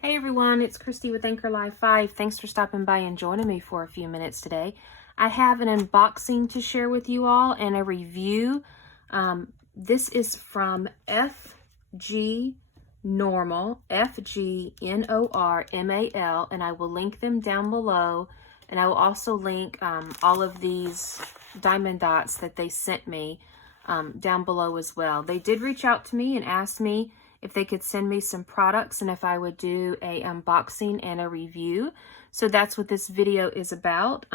Hey everyone, it's Christy with Anchor Live 5. Thanks for stopping by and joining me for a few minutes today. I have an unboxing to share with you all and a review. This is from FGNORMAL, FGNORMAL, and I will link them down below. And I will also link all of these diamond dots that they sent me down below as well. They did reach out to me and ask me if they could send me some products and if I would do a unboxing and a review. So that's what this video is about.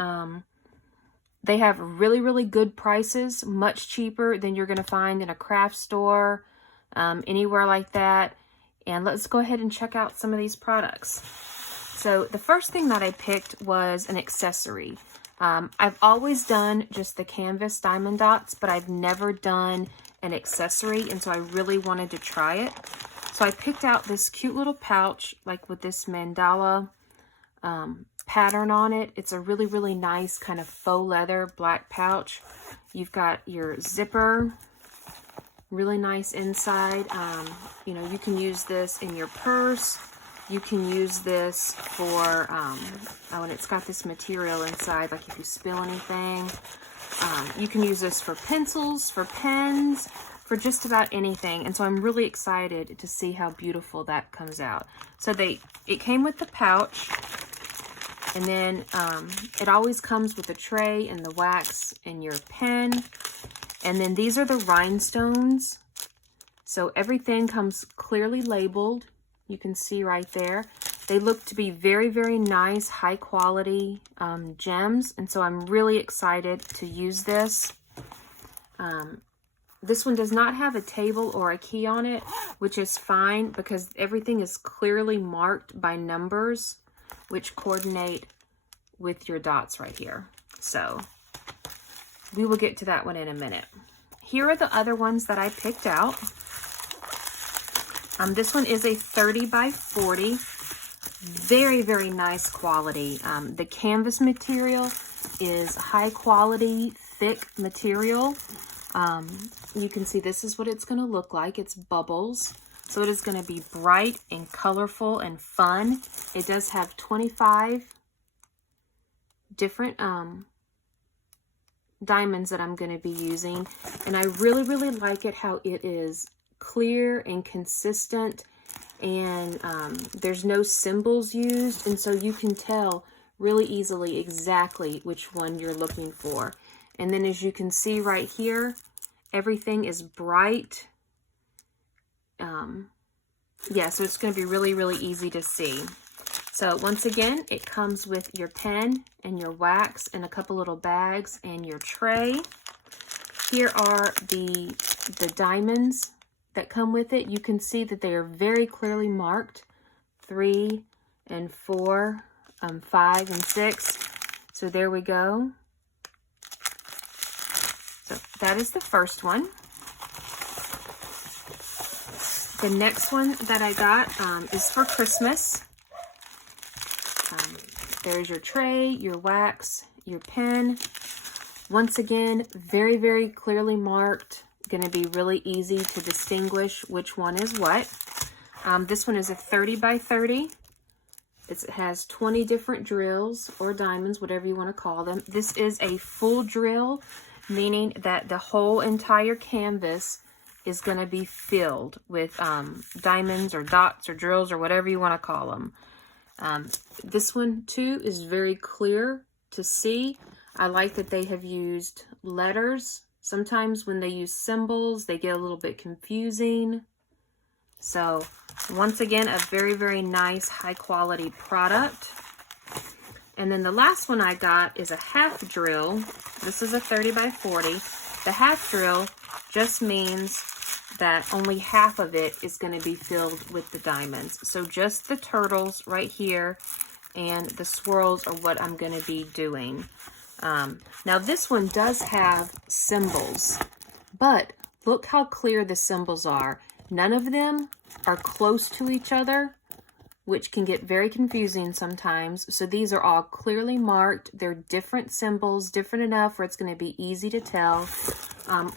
They have really good prices, much cheaper than you're going to find in a craft store, anywhere like that. And let's go ahead and check out some of these products. So the first thing that I picked was an accessory. I've always done just the canvas diamond dots, but I've never done an accessory, and so I really wanted to try it. So I picked out this cute little pouch, like with this mandala pattern on it. It's a really nice kind of faux leather black pouch. You've got your zipper, really nice inside. You know, you can use this in your purse. You can use this for, and it's got this material inside, like if you spill anything. You can use this for pencils, for pens, for just about anything. And so I'm really excited to see how beautiful that comes out. So it came with the pouch, and then it always comes with a tray and the wax and your pen. And then these are the rhinestones. So everything comes clearly labeled. You can see right there. They look to be very nice, high quality gems. And so I'm really excited to use this. This one does not have a table or a key on it, which is fine because everything is clearly marked by numbers, which coordinate with your dots right here. So we will get to that one in a minute. Here are the other ones that I picked out. This one is a 30 by 40. Very nice quality. The canvas material is high quality, thick material. You can see this is what it's going to look like. It's bubbles. So it is going to be bright and colorful and fun. It does have 25 different diamonds that I'm going to be using. And I really like it how it is clear and consistent, and there's no symbols used, and so you can tell really easily exactly which one you're looking for. And then as you can see right here, everything is bright. Yeah, so it's going to be really easy to see. So once again, it comes with your pen and your wax and a couple little bags and your tray. Here are the diamonds that come with it. You can see that they are very clearly marked, 3 and 4, 5 and 6. So there we go. So that is the first one. The next one that I got is for Christmas. There's your tray, your wax, your pen. Once again, very clearly marked. Going to be really easy to distinguish which one is what. This one is a 30 by 30. It has 20 different drills or diamonds, whatever you want to call them. This is a full drill, meaning that the whole entire canvas is going to be filled with diamonds or dots or drills or whatever you want to call them. This one too is very clear to see. I like that they have used letters. Sometimes when they use symbols, they get a little bit confusing. So once again, a very nice high quality product. And then the last one I got is a half drill. This is a 30 by 40. The half drill just means that only half of it is going to be filled with the diamonds. So just the turtles right here and the swirls are what I'm going to be doing. Now this one does have symbols, but look how clear the symbols are. None of them are close to each other, which can get very confusing sometimes. So these are all clearly marked. They're different symbols, different enough where it's going to be easy to tell.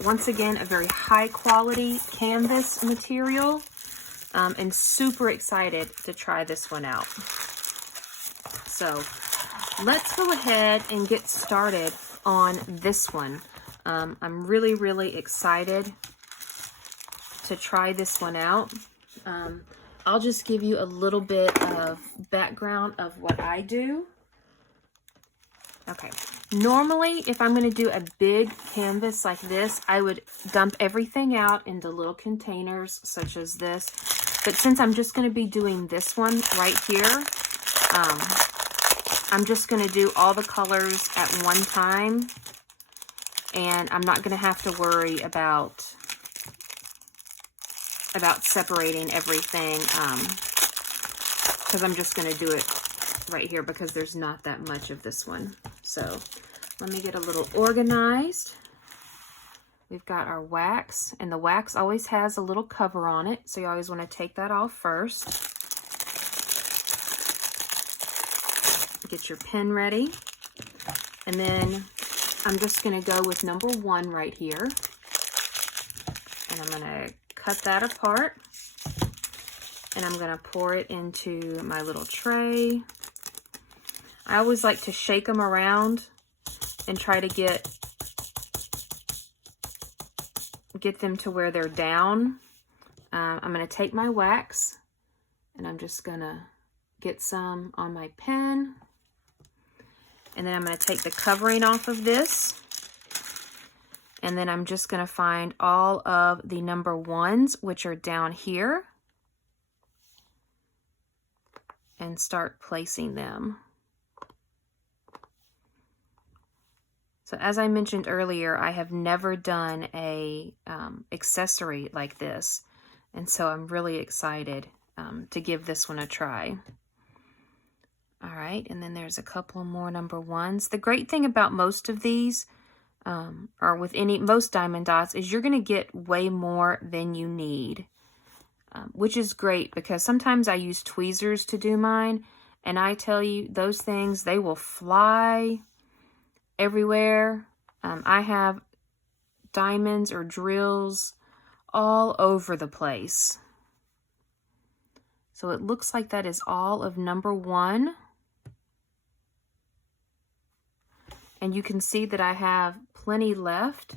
Once again, a very high quality canvas material. and super excited to try this one out. So let's go ahead and get started on this one. I'm really, really excited to try this one out. I'll just give you a little bit of background of what I do. Okay, normally if I'm going to do a big canvas like this, I would dump everything out into little containers such as this. But since I'm just going to be doing this one right here, I'm just going to do all the colors at one time. And I'm not going to have to worry about separating everything, because I'm just going to do it right here because there's not that much of this one. So let me get a little organized. We've got our wax, and the wax always has a little cover on it, so you always want to take that off first. Get your pen ready, and then I'm just going to go with number 1 right here, and I'm going to cut that apart, and I'm going to pour it into my little tray. I always like to shake them around and try to get them to where they're down. I'm going to take my wax, and I'm just going to get some on my pen, and then I'm going to take the covering off of this. And then I'm just going to find all of the number 1s, which are down here, and start placing them. So as I mentioned earlier, I have never done a accessory like this. And so I'm really excited to give this one a try. All right, and then there's a couple more number 1s. The great thing about most of these, or with most diamond dots, is you're going to get way more than you need, which is great because sometimes I use tweezers to do mine, and I tell you, those things, they will fly everywhere. I have diamonds or drills all over the place. So it looks like that is all of number 1. And you can see that I have plenty left.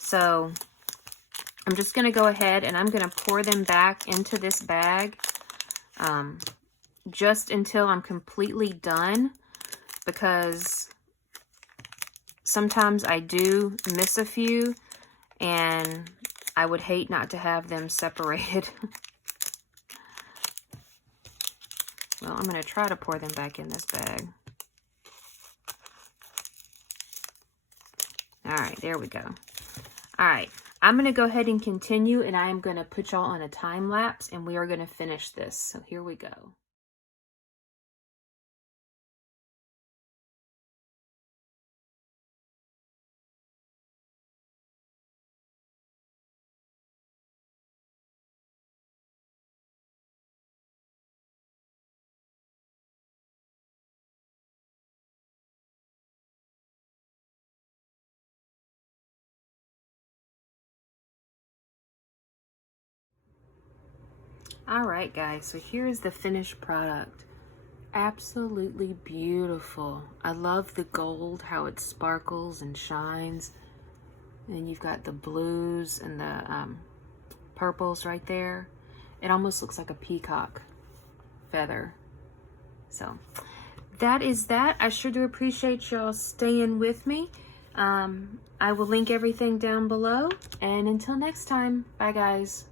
So I'm just going to go ahead and I'm going to pour them back into this bag just until I'm completely done, because sometimes I do miss a few and I would hate not to have them separated. Well, I'm going to try to pour them back in this bag. All right, there we go. All right, I'm going to go ahead and continue, and I am going to put y'all on a time lapse, and we are going to finish this. So here we go. All right, guys, so here's the finished product. Absolutely beautiful. I love the gold, how it sparkles and shines. And you've got the blues and the purples right there. It almost looks like a peacock feather. So that is that. I sure do appreciate y'all staying with me. I will link everything down below. And until next time, bye guys.